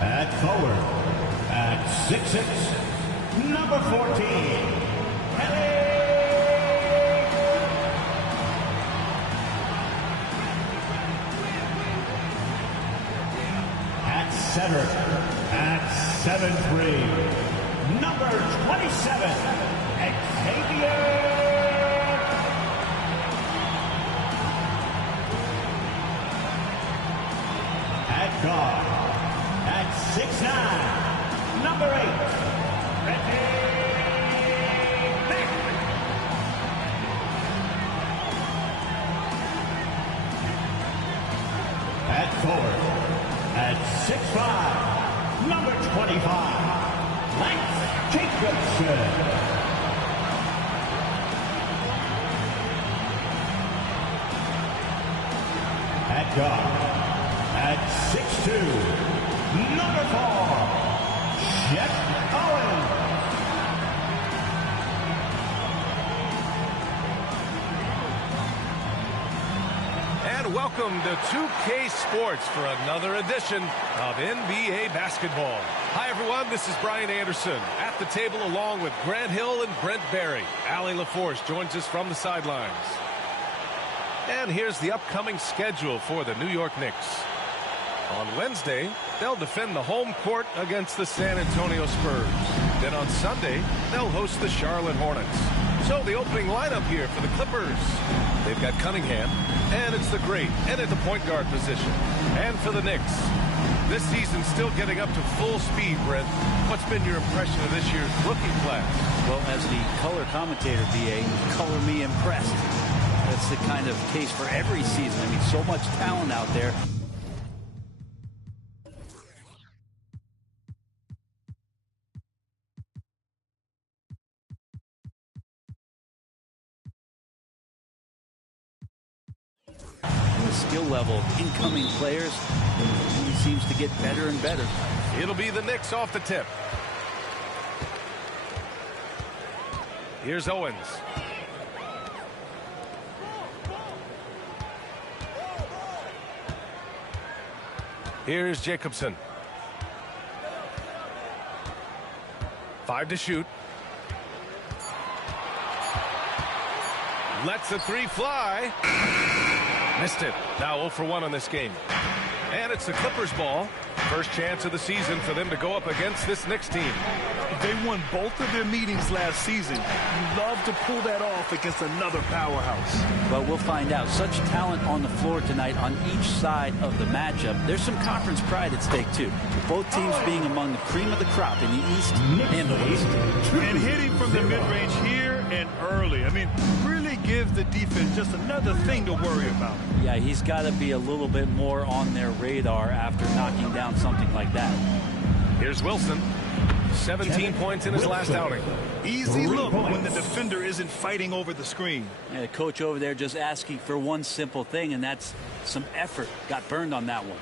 At forward, at 6'6", number 14, Kelly. At center, at 7'3", number 27, Xavier. At guard, at 6'9", number 8, Reggie. At forward, at 6'5", number 25, Lance Jacobson. At guard, at 6'2", number 4, Jeff Owens. And welcome to 2K Sports for another edition of NBA basketball. Hi, everyone. This is Brian Anderson at the table along with Grant Hill and Brent Barry. Allie LaForce joins us from the sidelines. And here's the upcoming schedule for the New York Knicks. On Wednesday, they'll defend the home court against the San Antonio Spurs. Then on Sunday, they'll host the Charlotte Hornets. So the opening lineup here for the Clippers. They've got Cunningham, and it's the great, and at the point guard position. And for the Knicks, this season's still getting up to full speed, Brent. What's been your impression of this year's rookie class? Well, as the color commentator, BA, color me impressed. That's the kind of case for every season. I mean, so much talent out there. The skill level of incoming players really seems to get better and better. It'll be the Knicks off the tip. Here's Owens. Here's Jacobson. 5 to shoot. Lets the three fly. Missed it. Now 0 for 1 on this game. And it's the Clippers' ball. First chance of the season for them to go up against this Knicks team. They won both of their meetings last season. You love to pull that off against another powerhouse. But we'll find out. Such talent on the floor tonight on each side of the matchup. There's some conference pride at stake, too. With both teams being among the cream of the crop in the East and the West. And hitting from the mid-range here and early. I mean, really give the defense just another thing to worry about. Yeah, he's got to be a little bit more on their radar after knocking down something like that. Here's Wilson. 17 points in his last outing. Easy look when the defender isn't fighting over the screen. Yeah, the coach over there just asking for one simple thing, and that's some effort. Got burned on that one.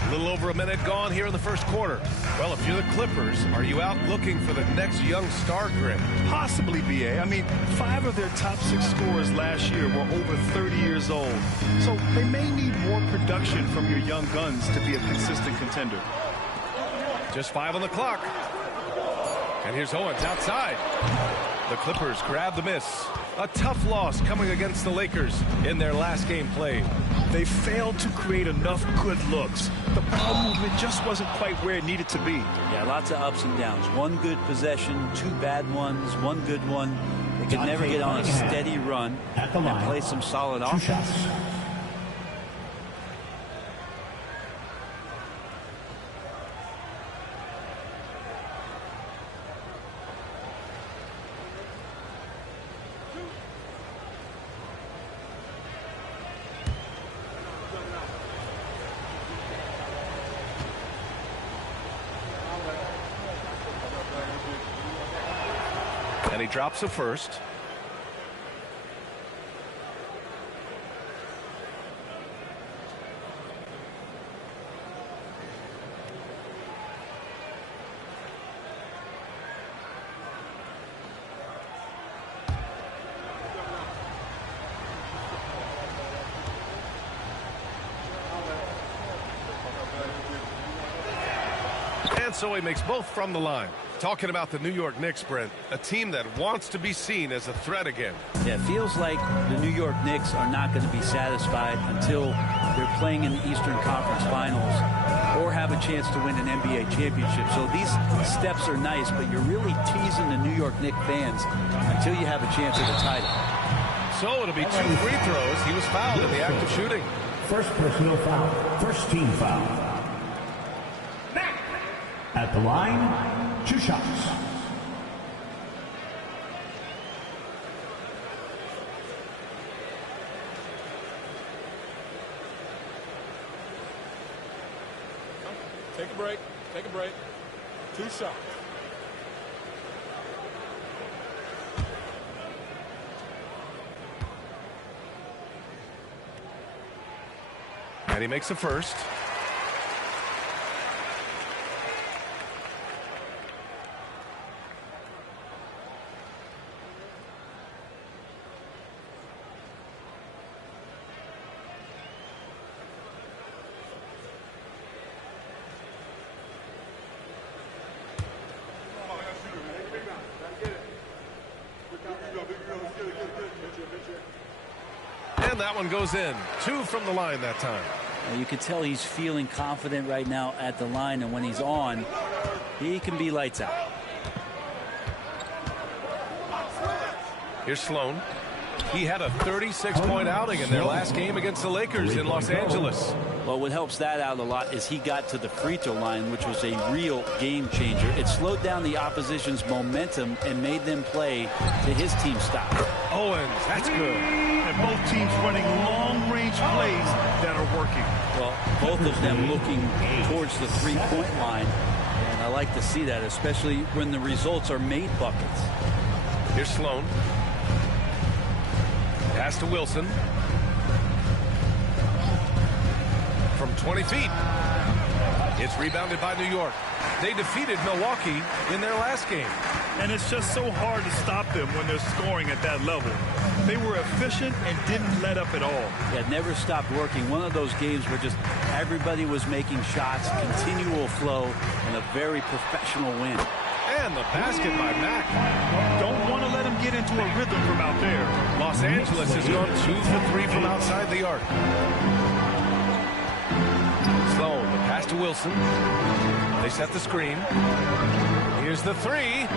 A little over a minute gone here in the first quarter. Well, if you're the Clippers, are you out looking for the next young star grid? Possibly, BA. I mean, 5 of their top 6 scorers last year were over 30 years old. So they may need more production from your young guns to be a consistent contender. Just 5 on the clock. And here's Owens outside. The Clippers grab the miss. A tough loss coming against the Lakers in their last game played. They failed to create enough good looks. The ball movement just wasn't quite where it needed to be. Yeah, lots of ups and downs. One good possession, 2 bad ones, 1 good one. They could never get on a steady run and play some solid offense. And he drops a first. so he makes both from the line. Talking about the New York Knicks, Brent, a team that wants to be seen as a threat again. Yeah, it feels like the New York Knicks are not going to be satisfied until they're playing in the Eastern Conference Finals or have a chance to win an NBA championship. So these steps are nice, but you're really teasing the New York Knicks fans until you have a chance at a title. So it'll be 2 free throws. He was fouled in the act of shooting. First personal foul. First team foul. At the line, 2 shots. Take a break. Take a break. 2 shots. And he makes the first. And that one goes in. 2 from the line that time. You can tell he's feeling confident right now at the line, and when he's on, he can be lights out. Here's Sloan. He had a 36-point outing in their last game against the Lakers in Los Angeles. Well, what helps that out a lot is he got to the free throw line, which was a real game changer. It slowed down the opposition's momentum and made them play to his team style. Owens, that's good. And both teams running long-range plays that are working. Well, both of them looking towards the three-point line, and I like to see that, especially when the results are made buckets. Here's Sloan. Pass to Wilson. From 20 feet. It's rebounded by New York. They defeated Milwaukee in their last game. And it's just so hard to stop them when they're scoring at that level. They were efficient and didn't let up at all. Yeah, never stopped working. One of those games where just everybody was making shots, continual flow, and a very professional win. And the basket by Mack. Don't want to let him get into a rhythm from out there. Los Angeles has gone 2 for 3 from outside the arc. Sloan, the pass to Wilson. They set the screen. Here's the 3.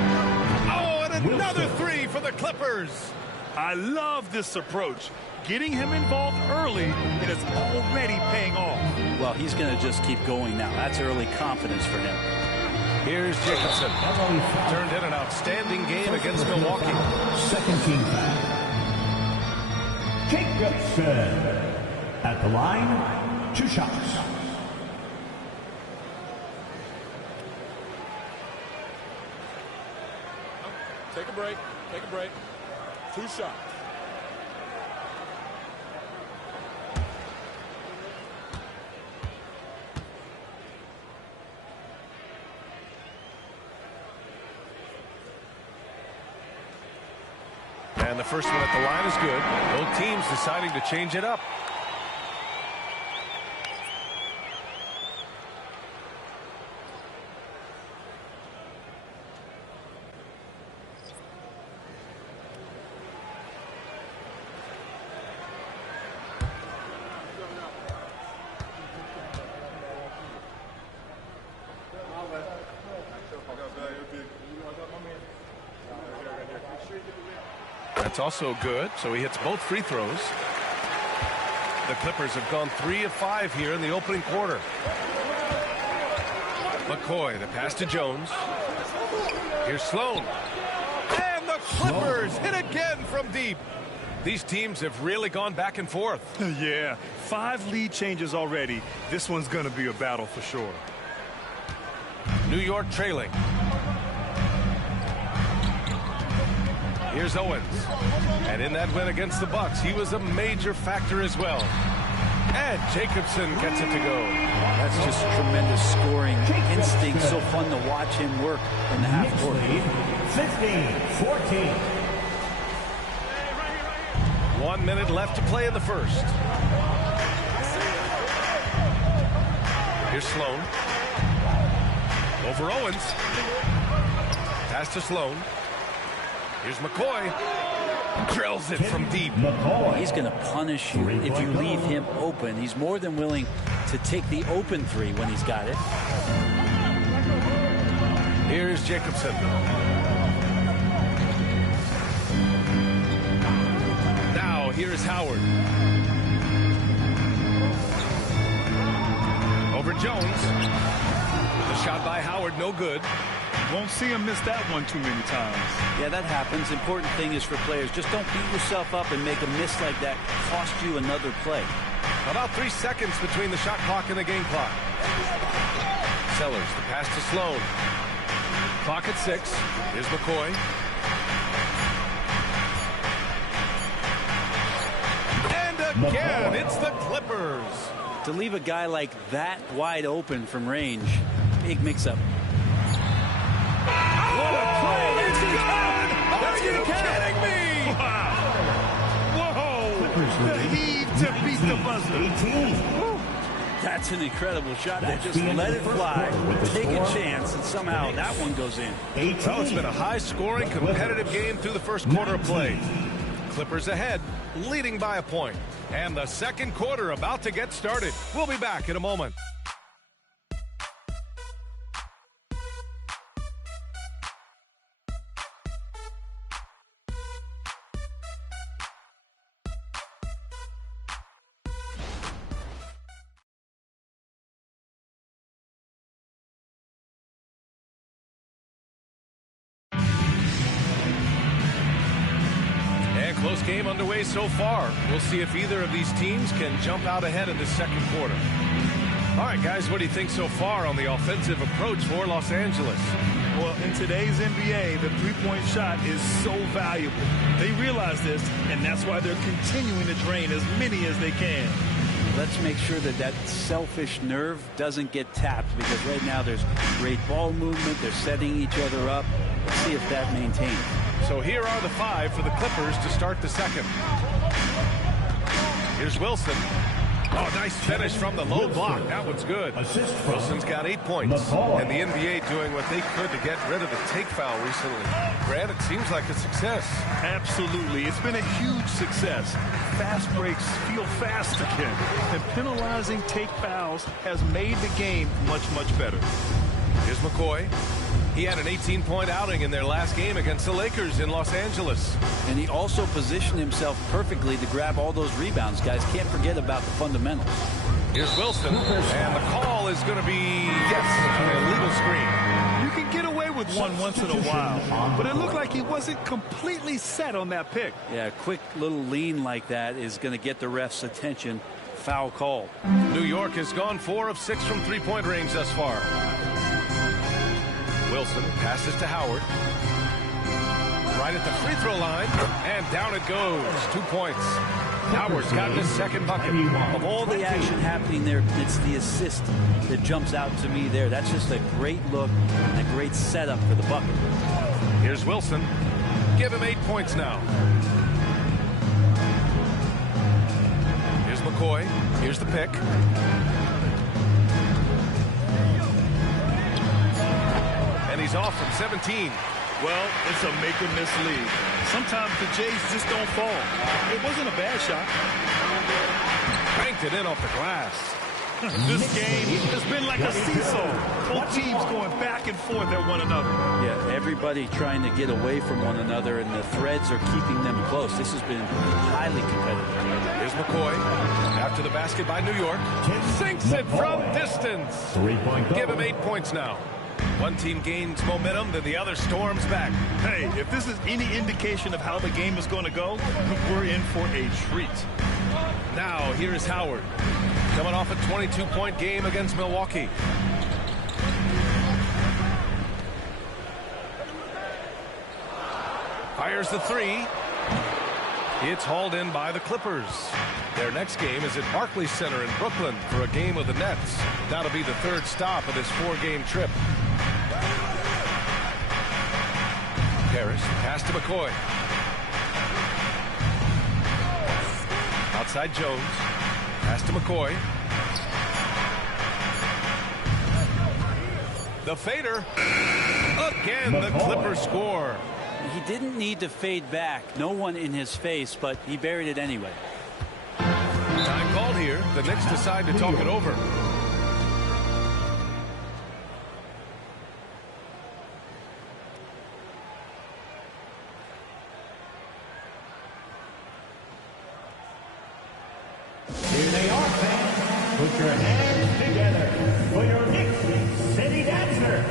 Oh, and another 3 for the Clippers. I love this approach. Getting him involved early, and it's already paying off. Well, he's going to just keep going now. That's early confidence for him. Here's Jacobson. Turned in an outstanding game against Milwaukee. Second team foul. Jacobson. At the line, 2 shots. Take a break. Take a break. 2 shots. And the first one at the line is good. Both teams deciding to change it up. That's also good, so he hits both free throws. The Clippers have gone 3 of 5 here in the opening quarter. McCoy, the pass to Jones. Here's Sloan. And the Clippers hit again from deep. These teams have really gone back and forth. Yeah, 5 lead changes already. This one's going to be a battle for sure. New York trailing. Here's Owens. And in that win against the Bucks, he was a major factor as well. And Jacobson gets it to go. That's just tremendous scoring instinct. So fun to watch him work in the half court. 15-14. 1 minute left to play in the first. Here's Sloan. Over Owens. Pass to Sloan. Here's McCoy. Drills it from deep. He's going to punish you if you leave him open. He's more than willing to take the open three when he's got it. Here's Jacobson. Now here's Howard. Over Jones. The shot by Howard, no good. Won't see him miss that one too many times. Yeah, that happens. Important thing is for players, just don't beat yourself up and make a miss like that cost you another play. About 3 seconds between the shot clock and the game clock. Sellers, the pass to Sloan. Clock at 6. Here's McCoy. And again, it's the Clippers. To leave a guy like that wide open from range, big mix-up. What a play! It's good! Are you kidding me? Wow. Whoa! The heave to beat the buzzer. That's an incredible shot. They just let it fly, take a chance, and somehow that one goes in. Well, it's been a high-scoring, competitive game through the first quarter of play. Clippers ahead, leading by a point. And the second quarter about to get started. We'll be back in a moment. Close game underway so far. We'll see if either of these teams can jump out ahead in the second quarter. All right, guys, what do you think so far on the offensive approach for Los Angeles? Well, in today's NBA, the three-point shot is so valuable. They realize this, and that's why they're continuing to drain as many as they can. Let's make sure that that selfish nerve doesn't get tapped, because right now there's great ball movement. They're setting each other up. Let's see if that maintains. So here are the 5 for the Clippers to start the second. Here's Wilson. Oh, nice finish from the low block. That one's good. Wilson's got 8 points. And the NBA doing what they could to get rid of the take foul recently. Grant, it seems like a success. Absolutely. It's been a huge success. Fast breaks feel fast again. And penalizing take fouls has made the game much, much better. Here's McCoy. He had an 18-point outing in their last game against the Lakers in Los Angeles. And he also positioned himself perfectly to grab all those rebounds. Guys, can't forget about the fundamentals. Here's Wilson, and the call is going to be, yes, an illegal screen. You can get away with one once in a while, but it looked like he wasn't completely set on that pick. Yeah, a quick little lean like that is going to get the ref's attention. Foul call. New York has gone 4 of 6 from three-point range thus far. Wilson passes to Howard. Right at the free throw line, and down it goes. 2 points. Howard's got his second bucket. Of all the action happening there, it's the assist that jumps out to me there. That's just a great look and a great setup for the bucket. Here's Wilson. Give him 8 points now. Here's McCoy. Here's the pick. And he's off from 17. Well, it's a make-or-miss league. Sometimes the Jays just don't fall. It wasn't a bad shot. Banked it in off the glass. This game has been like a seesaw. Both teams going back and forth at one another. Yeah, everybody trying to get away from one another, and the threads are keeping them close. This has been highly competitive. Here's McCoy. After the basket by New York. Sinks it from distance. 3-point Give him 8 points now. One team gains momentum, then the other storms back. Hey, if this is any indication of how the game is going to go, we're in for a treat. Now, here's Howard. Coming off a 22-point game against Milwaukee. Fires the 3. It's hauled in by the Clippers. Their next game is at Barclays Center in Brooklyn for a game with the Nets. That'll be the third stop of this 4-game trip. Harris, pass to McCoy. Outside Jones. Pass to McCoy. The fader. Again, the Clippers score. He didn't need to fade back. No one in his face, but he buried it anyway. Time called here. The Knicks decide to talk it over. Here they are, fans. Put your hands together for your Knicks City Dancer.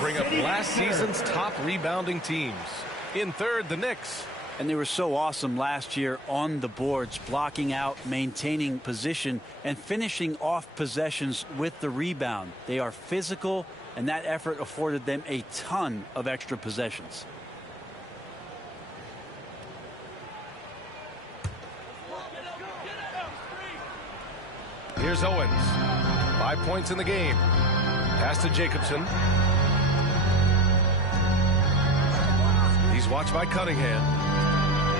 Bring up last season's top rebounding teams. In third, the Knicks. And they were so awesome last year on the boards, blocking out, maintaining position, and finishing off possessions with the rebound. They are physical, and that effort afforded them a ton of extra possessions. Here's Owens. 5 points in the game. Pass to Jacobson. He's watched by Cunningham.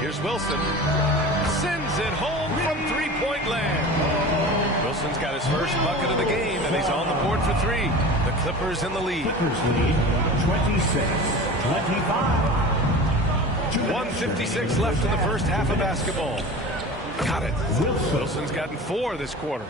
Here's Wilson. Sends it home from three-point land. Wilson's got his first bucket of the game, and he's on the board for three. The Clippers in the lead. Clippers lead 26-25. 1:56 left in the first half of basketball. Got it. Wilson's gotten 4 this quarter.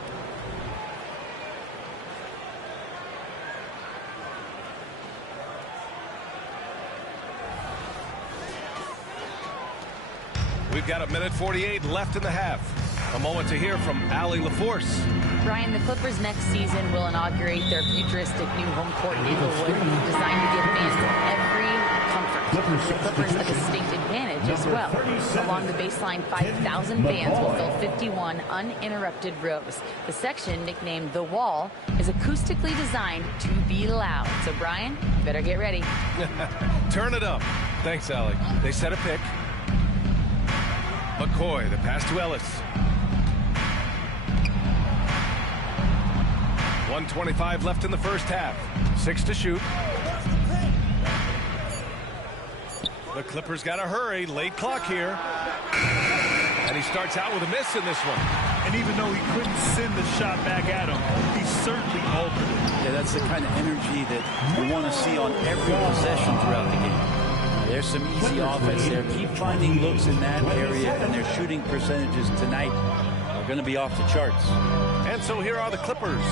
We've got 1:48 left in the half. A moment to hear from Allie LaForce. Brian, the Clippers next season will inaugurate their futuristic new home court in Inglewood, designed to give fans every comfort. The Clippers a distinct advantage as well. Along the baseline, 5,000 fans will fill 51 uninterrupted rows. The section, nicknamed The Wall, is acoustically designed to be loud. So, Brian, you better get ready. Turn it up. Thanks, Allie. They set a pick. McCoy, the pass to Ellis. 1:25 left in the first half. 6 to shoot. The Clippers got to hurry. Late clock here. And he starts out with a miss in this one. And even though he couldn't send the shot back at him, he certainly altered it. Yeah, that's the kind of energy that we want to see on every possession throughout the game. There's some easy offense there. Keep finding looks in that area, and their shooting percentages tonight are going to be off the charts. And so here are the Clippers.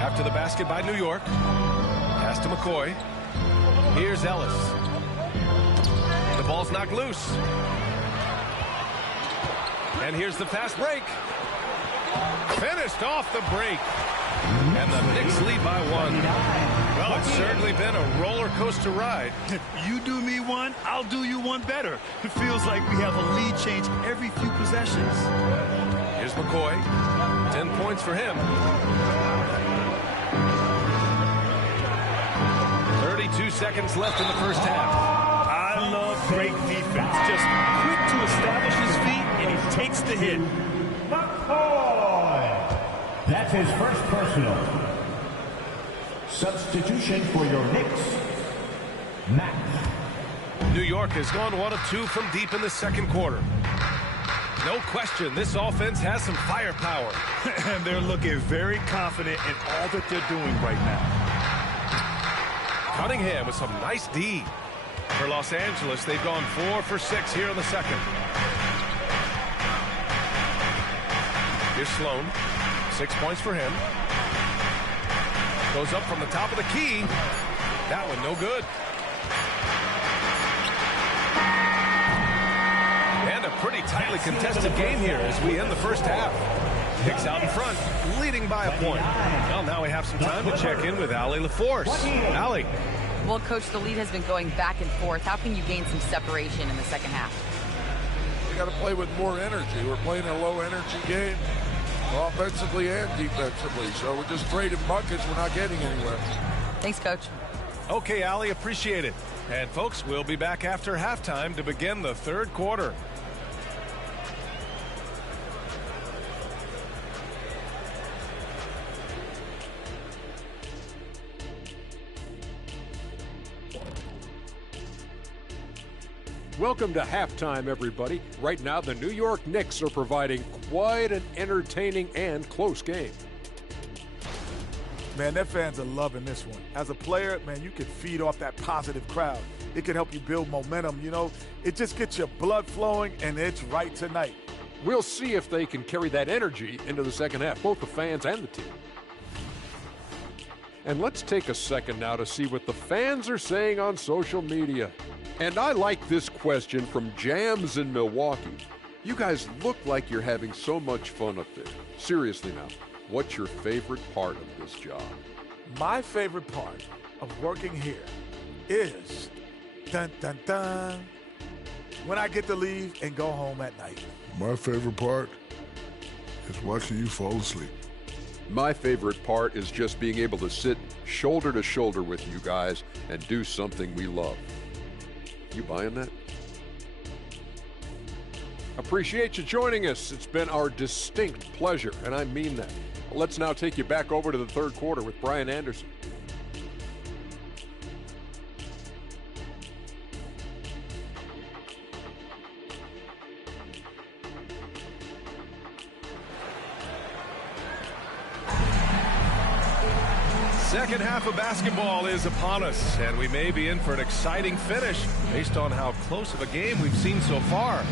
After the basket by New York. Pass to McCoy. Here's Ellis. The ball's knocked loose. And here's the fast break. Finished off the break. And the Knicks lead by 1. Well, it's certainly been a roller coaster ride. You do me one, I'll do you one better. It feels like we have a lead change every few possessions. Here's McCoy. 10 points for him. 32 seconds left in the first half. I love great defense. Just quick to establish his feet, and he takes the hit. McCoy. That's his first personal. Substitution for your Knicks. Mack. New York has gone 1 of 2 from deep in the second quarter. No question, this offense has some firepower. And they're looking very confident in all that they're doing right now. Cunningham with some nice D. For Los Angeles, they've gone 4 for 6 here in the second. Here's Sloan. 6 points for him. Goes up from the top of the key. That one no good. And a pretty tightly contested game here as we end the first half. Kicks out in front, leading by a point. Well, now we have some time to check in with Allie LaForce. Allie. Well, Coach, the lead has been going back and forth. How can you gain some separation in the second half? You got to play with more energy. We're playing a low-energy game, offensively and defensively. So we're just trading buckets. We're not getting anywhere. Thanks, Coach. Okay, Allie, appreciate it. And, folks, we'll be back after halftime to begin the third quarter. Welcome to halftime, everybody. Right now, the New York Knicks are providing quite an entertaining and close game. Man, their fans are loving this one. As a player, man, you can feed off that positive crowd. It can help you build momentum, you know. It just gets your blood flowing, and it's right tonight. We'll see if they can carry that energy into the second half, both the fans and the team. And let's take a second now to see what the fans are saying on social media. And I like this question from Jams in Milwaukee. You guys look like you're having so much fun up there. Seriously now, what's your favorite part of this job? My favorite part of working here is, dun, dun, dun, when I get to leave and go home at night. My favorite part is watching you fall asleep. My favorite part is just being able to sit shoulder to shoulder with you guys and do something we love. You buying that? Appreciate you joining us. It's been our distinct pleasure, and I mean that. Let's now take you back over to the third quarter with Brian Anderson. Second half of basketball is upon us, and we may be in for an exciting finish based on how close of a game we've seen so far.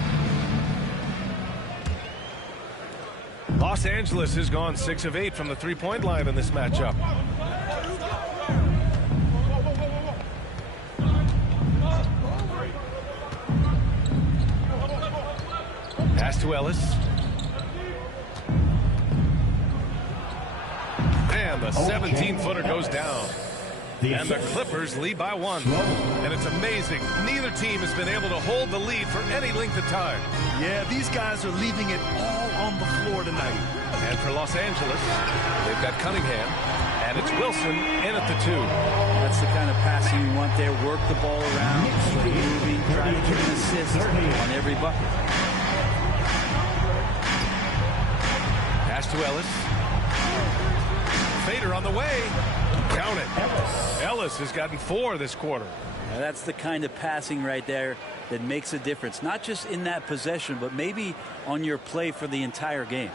Los Angeles has gone 6 of 8 from the three-point line in this matchup. Pass to Ellis. And the 17-footer goes down. And the Clippers lead by 1. And it's amazing. Neither team has been able to hold the lead for any length of time. Yeah, these guys are leaving it all on the floor tonight. And for Los Angeles, they've got Cunningham. And it's Wilson in at the 2. That's the kind of passing you want there. Work the ball around, keep moving, try to get an assist on every bucket. Pass to Ellis. Fader on the way. Count it. Ellis has gotten 4 this quarter. Now that's the kind of passing right there that makes a difference. Not just in that possession, but maybe on your play for the entire game.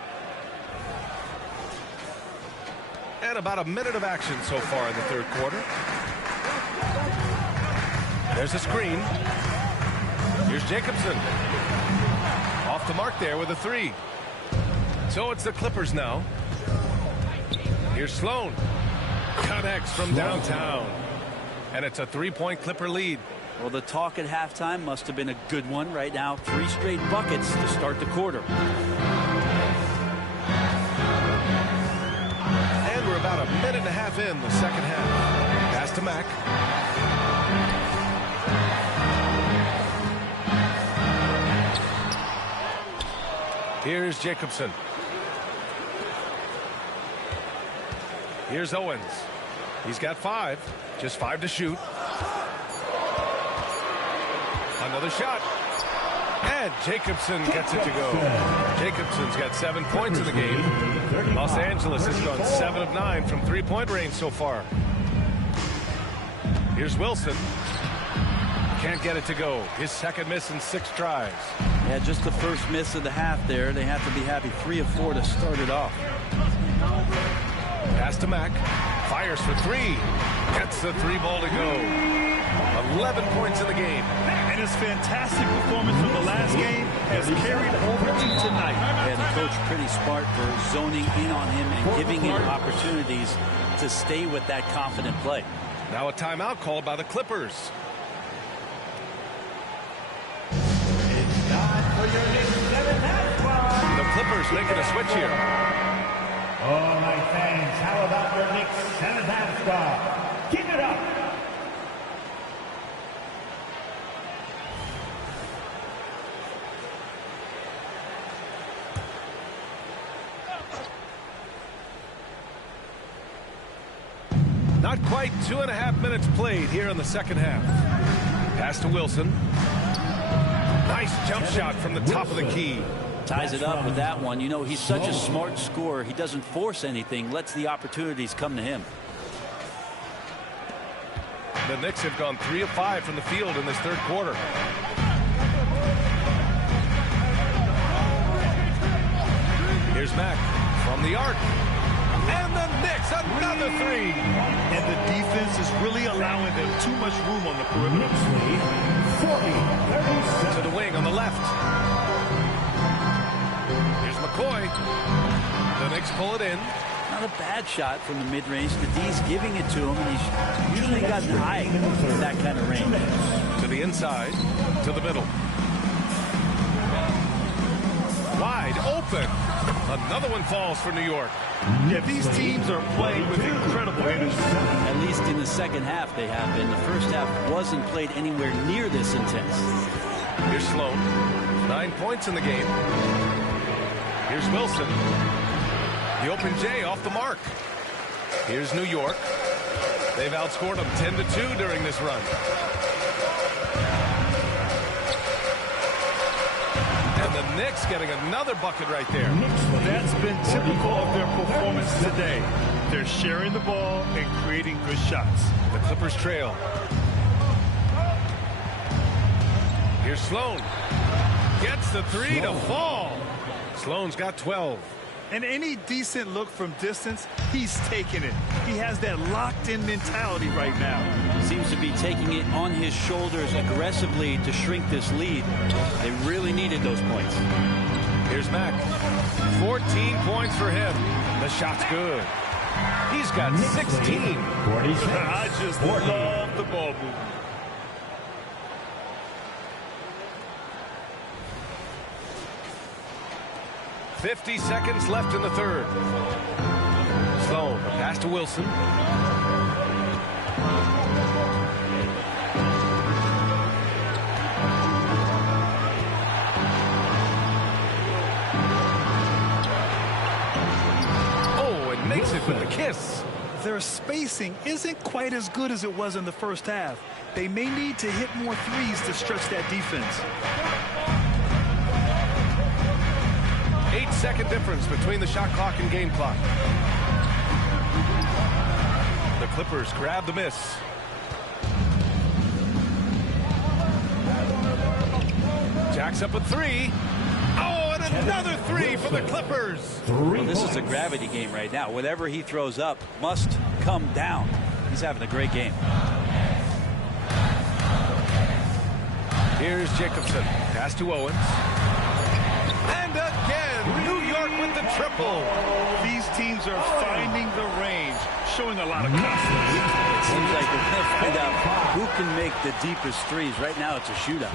And about a minute of action so far in the third quarter. There's a screen. Here's Jacobson. Off the mark there with a 3. So it's the Clippers now. Here's Sloan. Connects from downtown. And it's a 3-point Clipper lead. Well, the talk at halftime must have been a good one. Right now, 3 straight buckets to start the quarter. And we're about a minute and a half in the second half. Pass to Mack. Here's Jacobson. Here's Owens. He's got 5. Just 5 to shoot. Another shot. And Jacobson gets it to go. Jacobson's got 7 points in the game. Los Angeles has gone 7 of 9 from three-point range so far. Here's Wilson. Can't get it to go. His second miss in 6 tries. Yeah, just the first miss of the half there. They have to be happy. 3 of 4 to start it off. Pass to Mack. Fires for 3. Gets the 3 ball to go. 11 points in the game. And his fantastic performance from the last game has carried over to tonight. Yeah, the coach pretty smart for zoning in on him and giving him opportunities to stay with that confident play. Now a timeout called by the Clippers. It's time for your Knicks 7-half squad. The Clippers making a switch here. Oh, my fans, how about your Knicks 7-half squad? Keep it up. Not quite 2.5 minutes played here in the second half. Pass to Wilson. Nice jump shot from the top of the key. Ties it up with that one. You know, he's such a smart scorer. He doesn't force anything, lets the opportunities come to him. The Knicks have gone 3 of 5 from the field in this third quarter. Here's Mack from the arc. And the Knicks, another three. And the defense is really allowing them too much room on the perimeter. Knicks lead 40-37. To the wing on the left. Here's McCoy. The Knicks pull it in. Not a bad shot from the mid-range. The D's giving it to him, and he's usually gotten high in that kind of range. To the inside, to the middle. Wide open. Another one falls for New York. Yeah, these teams are playing with incredible energy. At least in the second half they have been. The first half wasn't played anywhere near this intense. Here's Sloan. 9 points in the game. Here's Wilson. The open J off the mark. Here's New York. They've outscored them 10-2 during this run. And the Knicks getting another bucket right there. That's been typical of their performance today. They're sharing the ball and creating good shots. The Clippers trail. Here's Sloan. Gets the three to fall. Sloan's got 12. And any decent look from distance, he's taking it. He has that locked-in mentality right now. Seems to be taking it on his shoulders aggressively to shrink this lead. They really needed those points. Here's Mack. 14 points for him. The shot's good. He's got 16. I just love the ball movement. .50 seconds left in the third. Sloan, a pass to Wilson. Oh, and makes it with the kiss. Their spacing isn't quite as good as it was in the first half. They may need to hit more threes to stretch that defense. 8-second difference between the shot clock and game clock. The Clippers grab the miss. Jacks up a three. Oh, and another three for the Clippers. Well, this is a gravity game right now. Whatever he throws up must come down. He's having a great game. Here's Jacobson. Pass to Owens. And again, New York with the triple. These teams are finding the range, showing a lot of confidence. It seems like we're going to find out who can make the deepest threes. Right now, it's a shootout.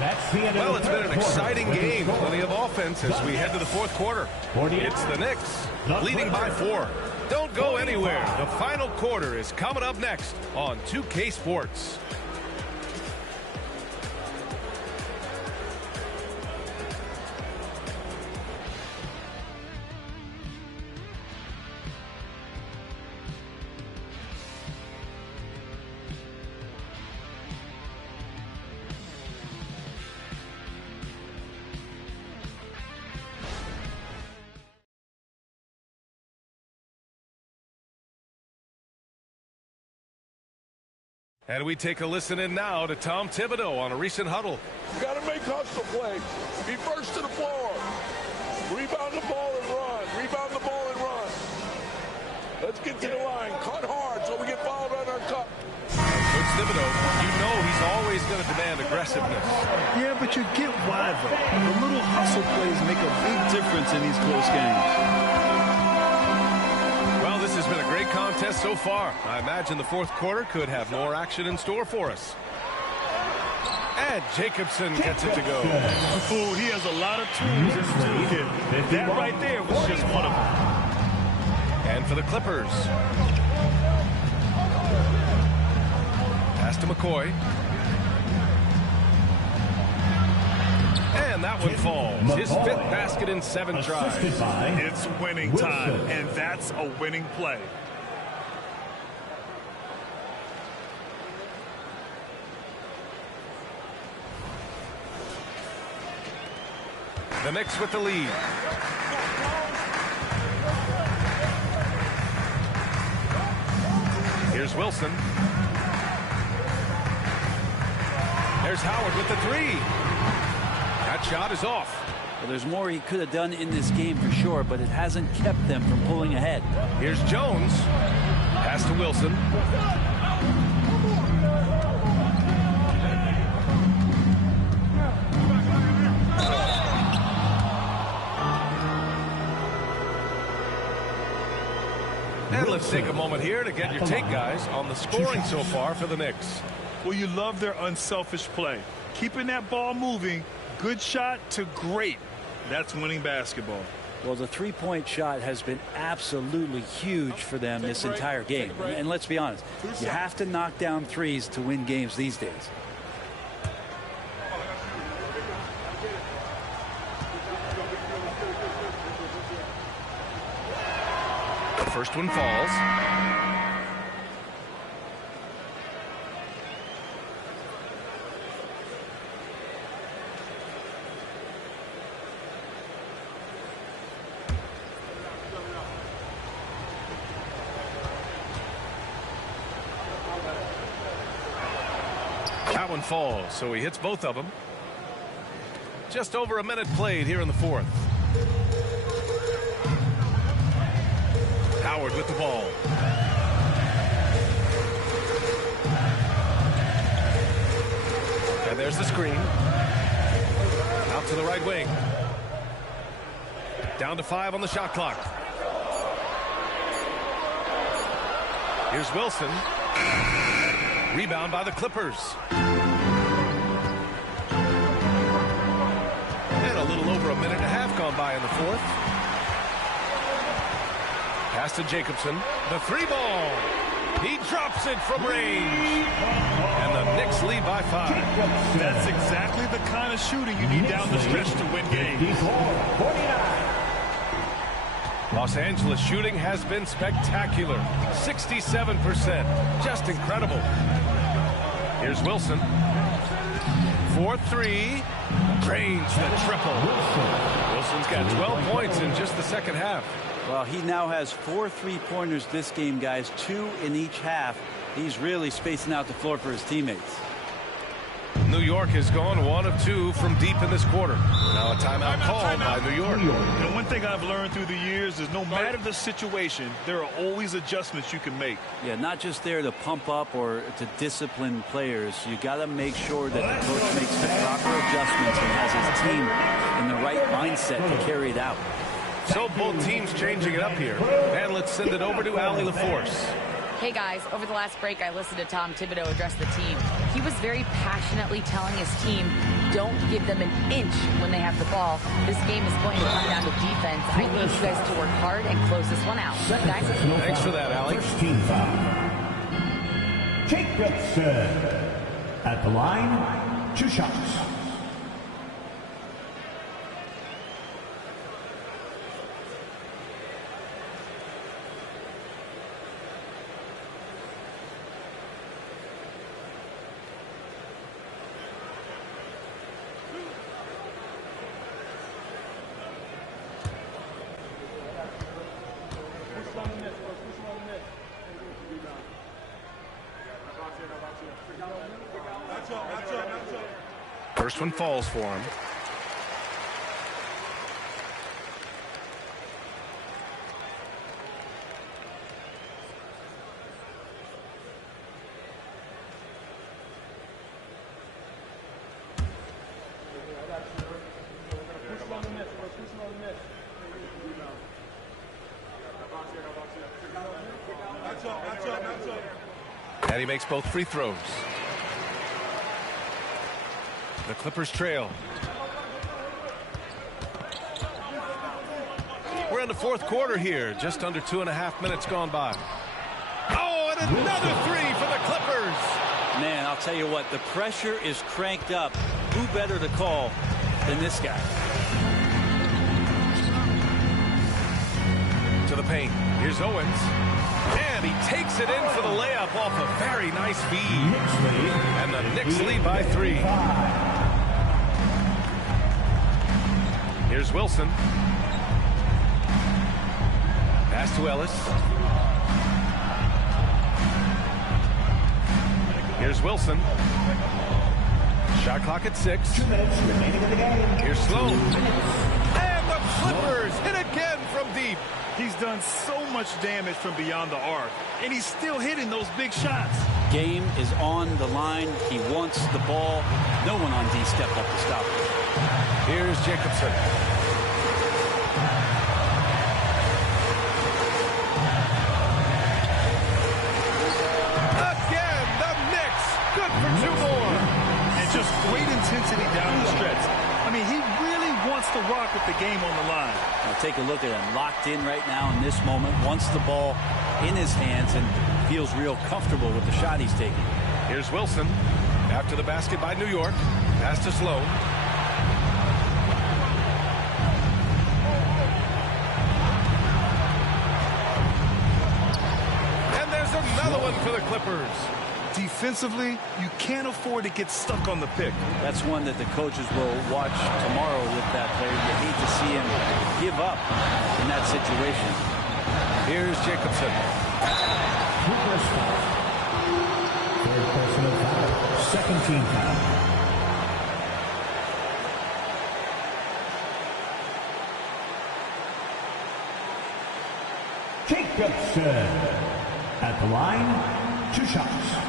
Well, it's been an exciting game. Plenty of offense as we head to the fourth quarter. It's the Knicks leading by 4. Don't go anywhere. The final quarter is coming up next on 2K Sports. And we take a listen in now to Tom Thibodeau on a recent huddle. You got to make hustle plays. Be first to the floor. Rebound the ball and run. Rebound the ball and run. Let's get to the line. Cut hard so we get fouled on our cut. Coach Thibodeau, you know he's always going to demand aggressiveness. Yeah, but you get why, though. The little hustle plays make a big difference in these close games. Well, this has been a great contest so far. I imagine the fourth quarter could have more action in store for us. And Jacobson gets it to go. Oh, he has a lot of tools in his toolkit. That right there was just one of them. And for the Clippers. Pass to McCoy. And that one falls. His fifth basket in 7 tries. It's winning time, and that's a winning play. The Knicks with the lead. Here's Wilson. There's Howard with the 3. That shot is off. Well, there's more he could have done in this game for sure, but it hasn't kept them from pulling ahead. Here's Jones. Pass to Wilson. And let's take a moment here to get your take, guys, on the scoring so far for the Knicks. Well, you love their unselfish play. Keeping that ball moving, good shot to great. That's winning basketball. Well, the three-point shot has been absolutely huge for them this entire game. And let's be honest, you have to knock down threes to win games these days. The first one falls. That one falls, so he hits both of them. Just over a minute played here in the fourth. Howard with the ball. And there's the screen. Out to the right wing. Down to 5 on the shot clock. Here's Wilson. Rebound by the Clippers. And a little over a minute and a half gone by in the fourth. Pass to Jacobson. The 3-ball. He drops it from range. And the Knicks lead by 5. That's exactly the kind of shooting you need down the stretch to win games. Los Angeles shooting has been spectacular. 67%. Just incredible. Here's Wilson. 4-3. Drains the triple. Wilson's got 12 points in just the second half. Well, he now has 4 3-pointers this game, guys, 2 in each half. He's really spacing out the floor for his teammates. New York has gone 1 of 2 from deep in this quarter. Now a timeout called by New York. And one thing I've learned through the years is no matter the situation, there are always adjustments you can make. Yeah, not just there to pump up or to discipline players. You got to make sure that the coach makes the proper adjustments and has his team in the right mindset to carry it out. So both teams changing it up here. And let's send it over to Allie LaForce. Hey guys, over the last break I listened to Tom Thibodeau address the team. He was very passionately telling his team, don't give them an inch when they have the ball. This game is going to come down to defense. I need you guys to work hard and close this one out. Guys, thanks for that, Allie. First team foul. Jacobson at the line, 2 shots. First one falls for him. And he makes both free throws. The Clippers trail. We're in the fourth quarter here. Just under 2.5 minutes gone by. Oh, and another three for the Clippers. Man, I'll tell you what, the pressure is cranked up. Who better to call than this guy? To the paint. Here's Owens. And he takes it in for the layup off a very nice feed. And the Knicks lead by 3. Here's Wilson. Pass to Ellis. Here's Wilson. Shot clock at 6. Here's Sloan. And the Clippers hit again from deep. He's done so much damage from beyond the arc, and he's still hitting those big shots. Game is on the line. He wants the ball. No one on D stepped up to stop him. Here's Jacobson. Again, the Knicks. Good for 2 more. And just great intensity down the stretch. I mean, he really wants to rock with the game on the line. Now take a look at him. Locked in right now in this moment. Wants the ball in his hands and feels real comfortable with the shot he's taking. Here's Wilson. After the basket by New York. Pass to Sloan. And there's another one for the Clippers. Defensively, you can't afford to get stuck on the pick. That's one that the coaches will watch tomorrow with that player. You hate to see him give up in that situation. Here's Jacobson. Third personal foul. Second team foul. Jacobson at the line, 2 shots.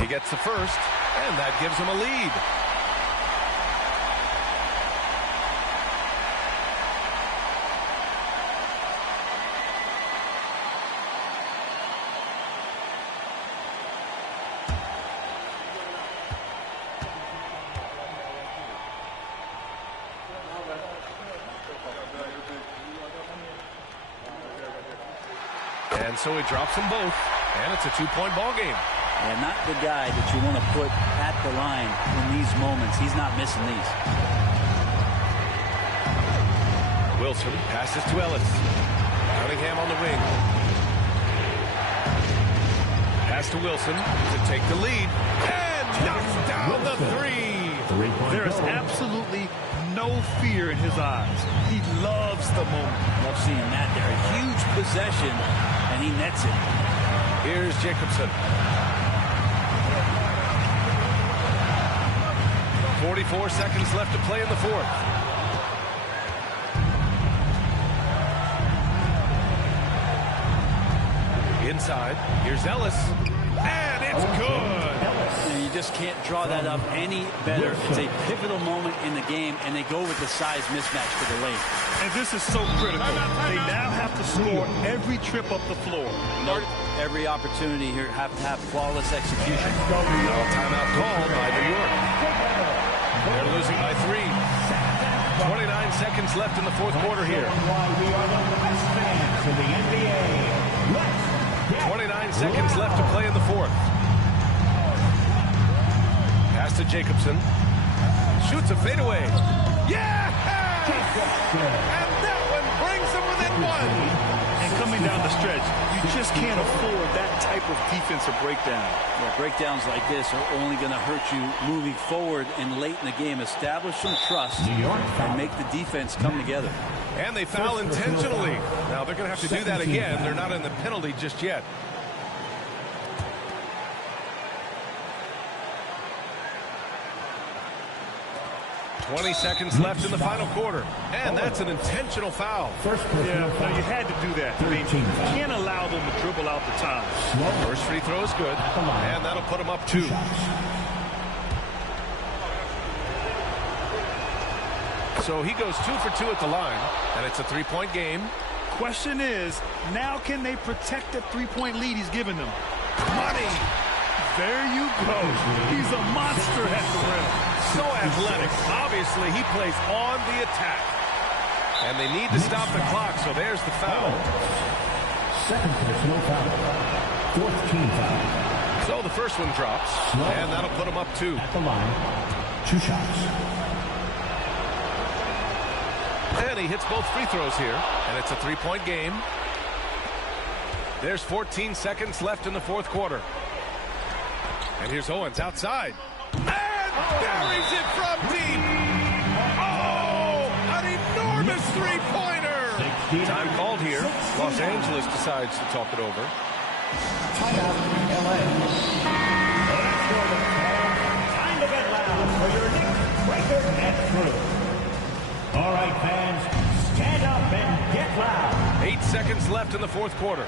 He gets the first, and that gives him a lead. And so he drops them both, and it's a 2-point ball game. And not the guy that you want to put at the line in these moments. He's not missing these. Wilson passes to Ellis. Cunningham on the wing. Pass to Wilson to take the lead. And knocks down the 3. There is absolutely no fear in his eyes. He loves the moment. Love seeing that there. A huge possession, and he nets it. Here's Jacobson. 44 seconds left to play in the fourth. Inside, here's Ellis, and it's good. And you just can't draw that up any better. It's a pivotal moment in the game, and they go with the size mismatch for the lane. And this is so critical. They now have to score every trip up the floor. Every opportunity here have to have flawless execution. Timeout called by New York. They're losing by 3. 29 seconds left in the fourth quarter here. 29 seconds left to play in the fourth. Pass to Jacobson. Shoots a fadeaway. Yeah! And that one brings them within 1. And coming down the stretch, you just can't afford that type of defensive breakdown. Yeah, breakdowns like this are only going to hurt you moving forward and late in the game. Establish some trust and make the defense come together. And they foul intentionally. Now they're going to have to do that again. They're not in the penalty just yet. 20 seconds left in the final quarter. And that's an intentional foul. Yeah, no, you had to do that. I mean, you can't allow them to dribble out the time. First free throw is good. And that'll put them up 2. So he goes 2 for 2 at the line. And it's a 3-point game. Question is, now can they protect that 3-point lead he's given them? Money. There you go. He's a monster at the rim. So athletic. Obviously, he plays on the attack. And they need to stop the clock, so there's the foul. Second personal foul. 4th team foul. So the first one drops, and that'll put him up 2. At the line, 2 shots. And he hits both free throws here, and it's a 3-point game. There's 14 seconds left in the 4th quarter. And here's Owens outside. And buries it from deep. Oh, an enormous three-pointer. Time called here. Los Angeles decides to talk it over. Timeout, LA. Time to get loud for your Knicks breaker and through. All right, fans, stand up and get loud. 8 seconds left in the 4th quarter.